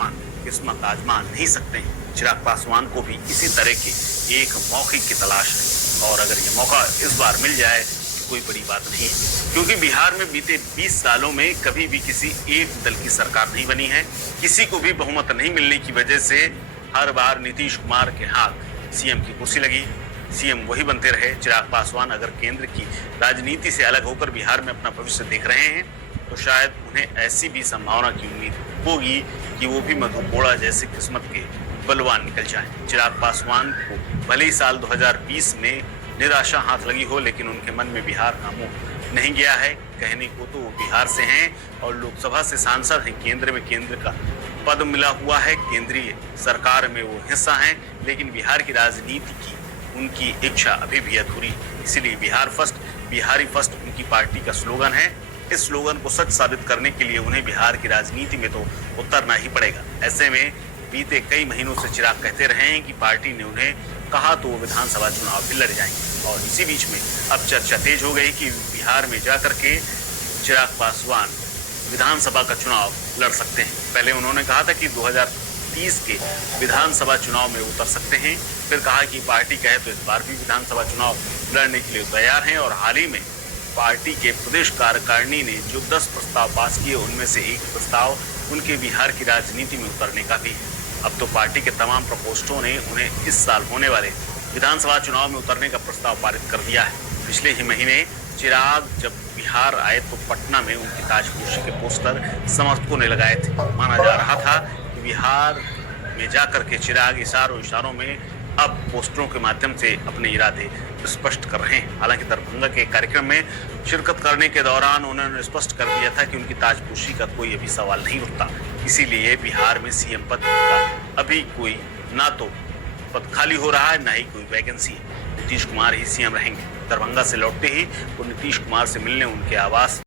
पासवान किस्मत आजमा नहीं सकते। चिराग पासवान को भी इसी तरह के एक मौके की तलाश है, और अगर ये मौका इस बार मिल जाए तो कोई बड़ी बात नहीं है, क्योंकि बिहार में बीते 20 सालों में कभी भी किसी एक दल की सरकार नहीं बनी है। किसी को भी बहुमत नहीं मिलने की वजह से हर बार नीतीश कुमार के हाथ सीएम की कुर्सी लगी, सीएम वही बनते रहे। चिराग पासवान अगर केंद्र की राजनीति से अलग होकर बिहार में अपना भविष्य देख रहे हैं तो शायद उन्हें ऐसी भी संभावना की उम्मीद होगी कि वो भी मधु कोड़ा जैसे किस्मत के बलवान निकल जाएं। चिराग पासवान को भले ही साल 2020 में निराशा हाथ लगी हो, लेकिन उनके मन में बिहार का मुंह नहीं गया है। कहने को तो वो बिहार से हैं और लोकसभा से सांसद हैं, केंद्र में केंद्र का पद मिला हुआ है, केंद्रीय सरकार में वो हिस्सा हैं, लेकिन बिहार की राजनीति की उनकी इच्छा अभी भी अधूरी है। इसीलिए बिहार फर्स्ट, बिहारी फर्स्ट उनकी पार्टी का स्लोगन है। इस स्लोगन को सच साबित करने के लिए उन्हें बिहार की राजनीति में तो उतरना ही पड़ेगा। ऐसे में बीते कई महीनों से चिराग कहते रहे हैं कि पार्टी ने उन्हें कहा तो वो विधानसभा चुनाव भी लड़ जाएंगे, और इसी बीच में अब चर्चा तेज हो गई कि बिहार में जाकर के चिराग पासवान विधानसभा का चुनाव लड़ सकते हैं। पहले उन्होंने कहा था कि 2030 के विधानसभा चुनाव में उतर सकते हैं, फिर कहा कि पार्टी कहे तो इस बार भी विधानसभा चुनाव लड़ने के लिए तैयार हैं, और हाल ही में पार्टी के प्रदेश कार्यकारिणी ने जो 10 प्रस्ताव पास किए उनमें से एक प्रस्ताव उनके बिहार की राजनीति में उतरने का भी है। अब तो पार्टी के तमाम प्रकोष्ठों ने उन्हें इस साल होने वाले विधानसभा चुनाव में उतरने का प्रस्ताव पारित कर दिया है। पिछले ही महीने चिराग जब बिहार आए तो पटना में उनकी ताजपोशी के पोस्टर समर्थकों ने लगाए थे। माना जा रहा था कि बिहार में जाकर के चिराग इशारों में अब पोस्टरों के माध्यम से अपने इरादे स्पष्ट कर रहे हैं। हालांकि दरभंगा के कार्यक्रम में शिरकत करने के दौरान उन्होंने स्पष्ट कर दिया था कि उनकी ताजपोशी का कोई अभी सवाल नहीं उठता, इसीलिए बिहार में सीएम पद का अभी कोई ना तो पद खाली हो रहा है, ना ही कोई वैकेंसी है। नीतीश कुमार ही सीएम रहेंगे। दरभंगा से लौटते ही वो नीतीश कुमार से मिलने उनके आवास